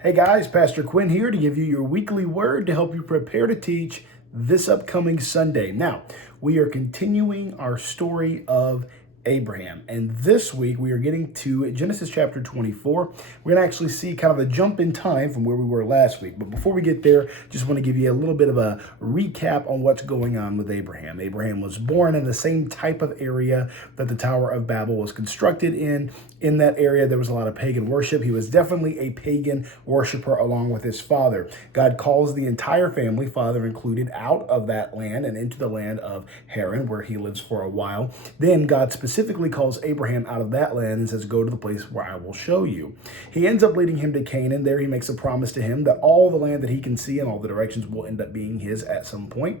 Hey guys, Pastor Quinn here to give you your weekly word to help you prepare to teach this upcoming Sunday. Now, we are continuing our story of Abraham, and this week we are getting to Genesis chapter 24. We're going to actually see kind of a jump in time from where we were last week. But before we get there, just want to give you a little bit of a recap on what's going on with Abraham. Abraham was born in the same type of area that the Tower of Babel was constructed in. In that area, there was a lot of pagan worship. He was definitely a pagan worshiper along with his father. God calls the entire family, father included, out of that land and into the land of Haran, where he lives for a while. Then God specifically calls Abraham out of that land and says, go to the place where I will show you. He ends up leading him to Canaan. There he makes a promise to him that all the land that he can see in all the directions will end up being his at some point.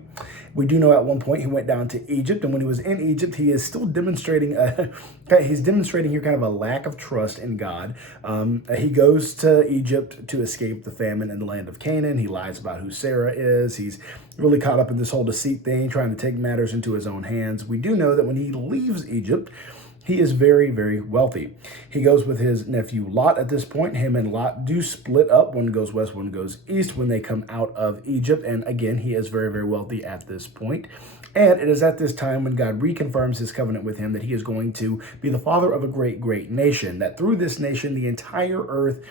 We do know at one point he went down to Egypt, and when he was in Egypt, he is still demonstrating he's demonstrating here kind of a lack of trust in God. He goes to Egypt to escape the famine in the land of Canaan. He lies about who Sarah is. He's really caught up in this whole deceit thing, trying to take matters into his own hands. We do know that when he leaves Egypt, he is very, very wealthy. He goes with his nephew Lot at this point. Him and Lot do split up. One goes west, one goes east when they come out of Egypt. And again, he is very, very wealthy at this point. And it is at this time when God reconfirms his covenant with him that he is going to be the father of a great, great nation, that through this nation, the entire earth,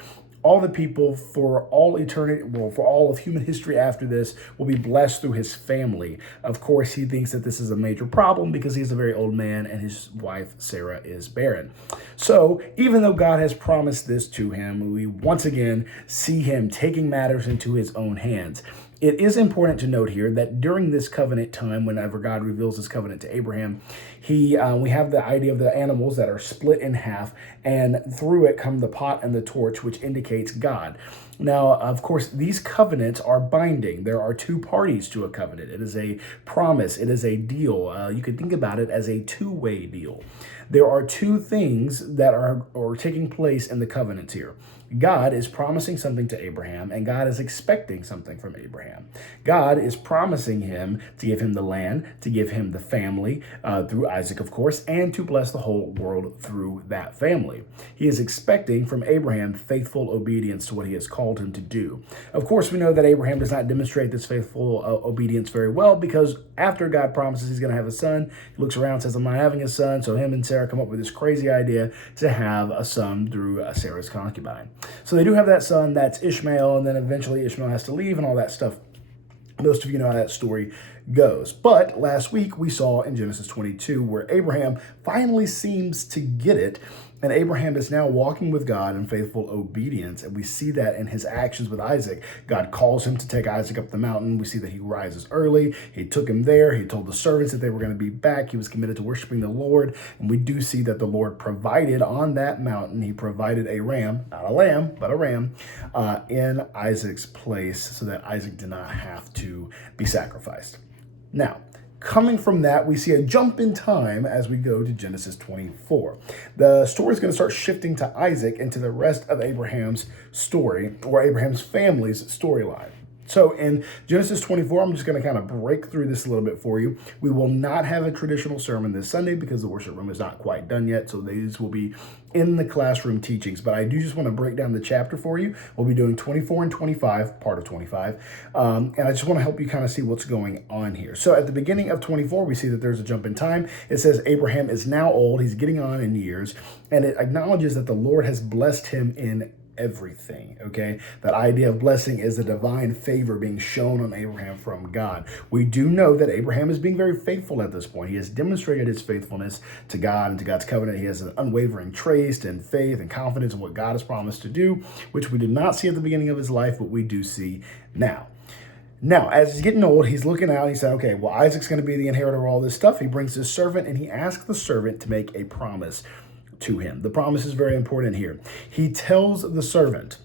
all the people for all eternity, well, for all of human history after this, will be blessed through his family. Of course, he thinks that this is a major problem because he's a very old man and his wife, Sarah, is barren. So even though God has promised this to him, we once again see him taking matters into his own hands. It is important to note here that during this covenant time, whenever God reveals his covenant to Abraham, we have the idea of the animals that are split in half, and through it come the pot and the torch, which indicates God. Now, of course, these covenants are binding. There are two parties to a covenant. It is a promise. It is a deal. You could think about it as a two-way deal. There are two things that are taking place in the covenants here. God is promising something to Abraham, and God is expecting something from Abraham. God is promising him to give him the land, to give him the family through Isaac, of course, and to bless the whole world through that family. He is expecting from Abraham faithful obedience to what he has called him to do. Of course, we know that Abraham does not demonstrate this faithful obedience very well, because after God promises he's going to have a son, he looks around and says, I'm not having a son. So him and Sarah come up with this crazy idea to have a son through Sarah's concubine. So they do have that son, that's Ishmael, and then eventually Ishmael has to leave and all that stuff. Most of you know how that story goes. But last week we saw in Genesis 22 where Abraham finally seems to get it, and Abraham is now walking with God in faithful obedience, and we see that in his actions with Isaac. God calls him to take Isaac up the mountain. We see that he rises early. He took him there. He told the servants that they were going to be back. He was committed to worshiping the Lord, and we do see that the Lord provided on that mountain. He provided a ram, not a lamb, but a ram, in Isaac's place so that Isaac did not have to be sacrificed. Now, coming from that, we see a jump in time as we go to Genesis 24. The story is going to start shifting to Isaac and to the rest of Abraham's story, or Abraham's family's storyline. So in Genesis 24, I'm just going to kind of break through this a little bit for you. We will not have a traditional sermon this Sunday because the worship room is not quite done yet. So these will be in the classroom teachings. But I do just want to break down the chapter for you. We'll be doing 24 and 25, part of 25. And I just want to help you kind of see what's going on here. So at the beginning of 24, we see that there's a jump in time. It says Abraham is now old. He's getting on in years. And it acknowledges that the Lord has blessed him in everything. Okay, that idea of blessing is the divine favor being shown on Abraham from God. We do know that Abraham is being very faithful at this point. He has demonstrated his faithfulness to God and to God's covenant. He has an unwavering trust and faith and confidence in what God has promised to do, which we did not see at the beginning of his life, but we do see now. Now, as he's getting old, he's looking out. He said, okay, well, Isaac's going to be the inheritor of all this stuff. He brings his servant and he asks the servant to make a promise to him. The promise is very important here. He tells the servant,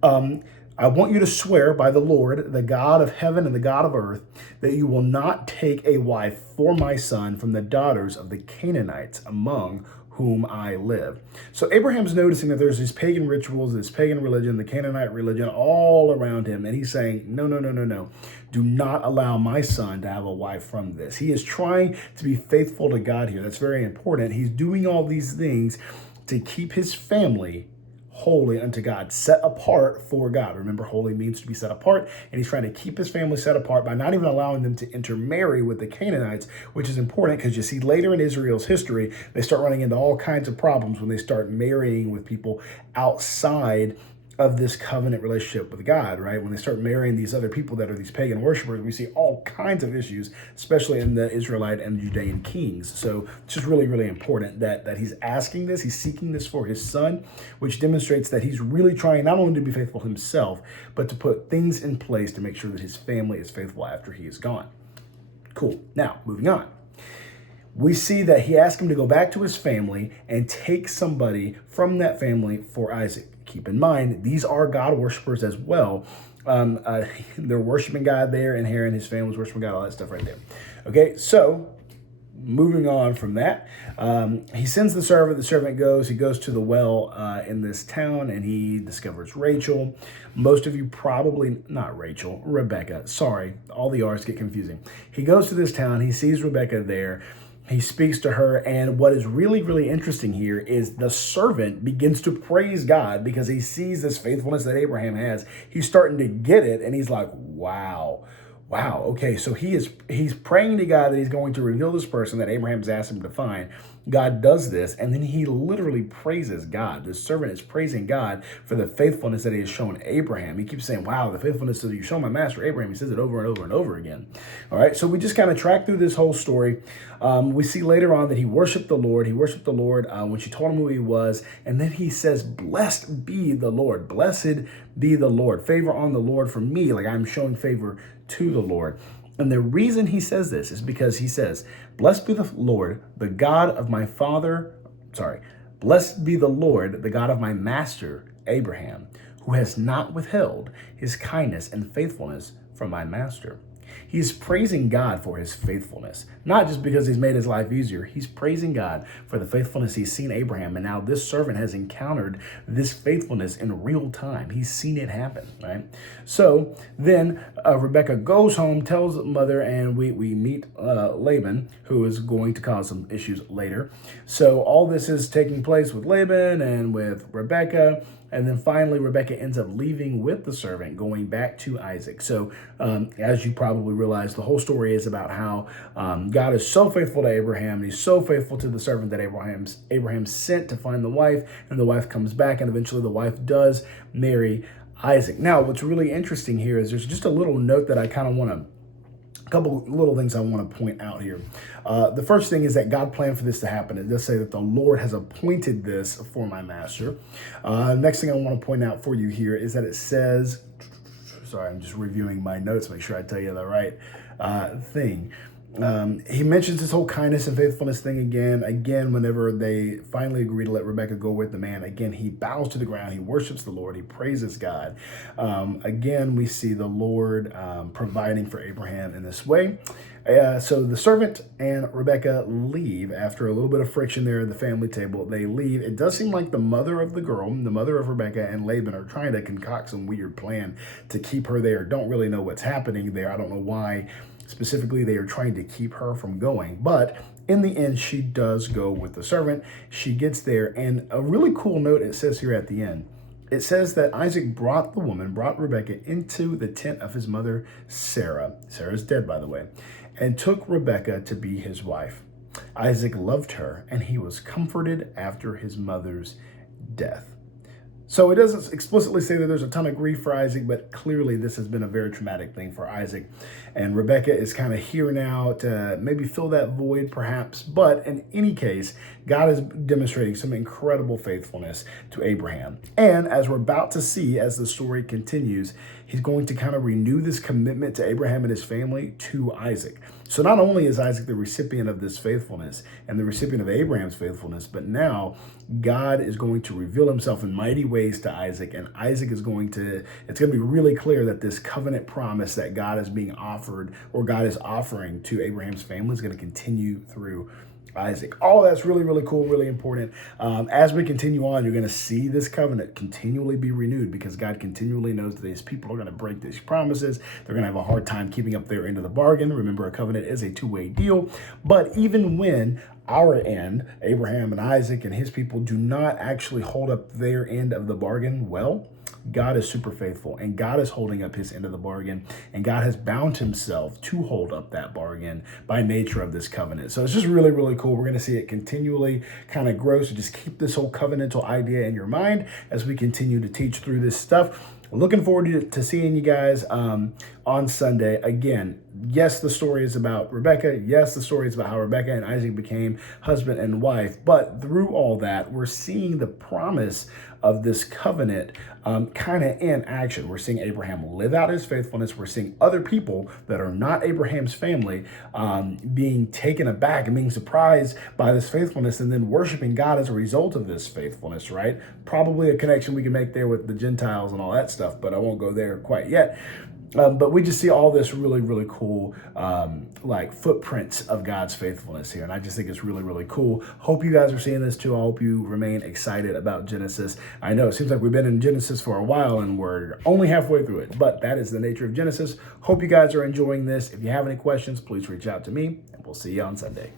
I want you to swear by the Lord, the God of heaven and the God of earth, that you will not take a wife for my son from the daughters of the Canaanites among whom I live. So Abraham's noticing that there's these pagan rituals, this pagan religion, the Canaanite religion all around him. And he's saying, no, no, no, no, no. Do not allow my son to have a wife from this. He is trying to be faithful to God here. That's very important. He's doing all these things to keep his family holy unto God, set apart for God. Remember, holy means to be set apart, and he's trying to keep his family set apart by not even allowing them to intermarry with the Canaanites, which is important because you see later in Israel's history, they start running into all kinds of problems when they start marrying with people outside of this covenant relationship with God, right? When they start marrying these other people that are these pagan worshipers, we see all kinds of issues, especially in the Israelite and Judean kings. So it's just really, really important that he's asking this, he's seeking this for his son, which demonstrates that he's really trying not only to be faithful himself, but to put things in place to make sure that his family is faithful after he is gone. Cool. Now, moving on. We see that he asked him to go back to his family and take somebody from that family for Isaac. Keep in mind, these are God worshipers as well. They're worshiping God there, and Aaron, his family's worshiping God, all that stuff right there. Okay, so moving on from that, he sends the servant goes, he goes to the well in this town, and he discovers Rachel. Most of you probably, not Rachel, Rebecca, sorry, all the R's get confusing. He goes to this town, he sees Rebecca there, he speaks to her, and what is really, really interesting here is the servant begins to praise God because he sees this faithfulness that Abraham has. He's starting to get it, and he's like, wow, okay, so he's praying to God that he's going to reveal this person that Abraham's asked him to find. God does this, and then he literally praises God. The servant is praising God for the faithfulness that he has shown Abraham. He keeps saying, wow, the faithfulness that you show my master Abraham. He says it over and over and over again. All right, so we just kind of track through this whole story. We see later on that he worshiped the Lord. He worshiped the Lord when she told him who he was, and then he says, blessed be the Lord. Blessed be the Lord. Favor on the Lord for me, like I'm showing favor to the Lord. And the reason he says this is because he says, blessed be the Lord, the God of my blessed be the Lord, the God of my master, Abraham, who has not withheld his kindness and faithfulness from my master. He's praising God for his faithfulness, not just because he's made his life easier. He's praising God for the faithfulness he's seen Abraham. And now this servant has encountered this faithfulness in real time. He's seen it happen, right? So then Rebecca goes home, tells mother, and we meet Laban, who is going to cause some issues later. So all this is taking place with Laban and with Rebecca. And then finally, Rebecca ends up leaving with the servant, going back to Isaac. So as you probably realize, the whole story is about how God is so faithful to Abraham. And he's so faithful to the servant that Abraham sent to find the wife. And the wife comes back, and eventually the wife does marry Isaac. Now, what's really interesting here is there's just a little note that I kind of want to, a couple little things I want to point out here. The first thing is that God planned for this to happen. It does say that the Lord has appointed this for my master. Next thing I want to point out for you here is that it says, sorry, I'm just reviewing my notes, make sure I tell you the right thing. He mentions this whole kindness and faithfulness thing again, whenever they finally agree to let Rebecca go with the man. Again, he bows to the ground, he worships the Lord, he praises God. Again, we see the Lord providing for Abraham in this way. So the servant and Rebecca leave after a little bit of friction there at the family table. They leave. It does seem like the mother of the girl, the mother of Rebecca, and Laban are trying to concoct some weird plan to keep her there. Don't really know what's happening there. I don't know why specifically they are trying to keep her from going, but in the end, she does go with the servant. She gets there, and a really cool note it says here at the end. It says that Isaac brought Rebecca into the tent of his mother, Sarah. Sarah's dead, by the way, and took Rebecca to be his wife. Isaac loved her, and he was comforted after his mother's death. So it doesn't explicitly say that there's a ton of grief for Isaac, but clearly this has been a very traumatic thing for Isaac. And Rebecca is kind of here now to maybe fill that void perhaps. But in any case, God is demonstrating some incredible faithfulness to Abraham. And as we're about to see, as the story continues, he's going to kind of renew this commitment to Abraham and his family to Isaac. So not only is Isaac the recipient of this faithfulness and the recipient of Abraham's faithfulness, but now God is going to reveal himself in mighty ways to Isaac, and Isaac is it's going to be really clear that this covenant promise that God is being offered, or God is offering to Abraham's family, is going to continue through Isaac. All that's really, really cool, really important. As we continue on, you're going to see this covenant continually be renewed because God continually knows that these people are going to break these promises. They're going to have a hard time keeping up their end of the bargain. Remember, a covenant is a two-way deal. But even when our end, Abraham and Isaac and his people, do not actually hold up their end of the bargain well, God is super faithful, and God is holding up his end of the bargain, and God has bound himself to hold up that bargain by nature of this covenant. So it's just really, really cool. We're going to see it continually kind of grow. So just keep this whole covenantal idea in your mind as we continue to teach through this stuff. Looking forward to seeing you guys on Sunday. Again, yes, the story is about Rebecca. Yes, the story is about how Rebecca and Isaac became husband and wife. But through all that, we're seeing the promise of this covenant kind of in action. We're seeing Abraham live out his faithfulness. We're seeing other people that are not Abraham's family being taken aback and being surprised by this faithfulness and then worshiping God as a result of this faithfulness, right? Probably a connection we can make there with the Gentiles and all that stuff, but I won't go there quite yet. But we just see all this really, really cool, like footprints of God's faithfulness here. And I just think it's really, really cool. Hope you guys are seeing this too. I hope you remain excited about Genesis. I know it seems like we've been in Genesis for a while and we're only halfway through it, but that is the nature of Genesis. Hope you guys are enjoying this. If you have any questions, please reach out to me and we'll see you on Sunday.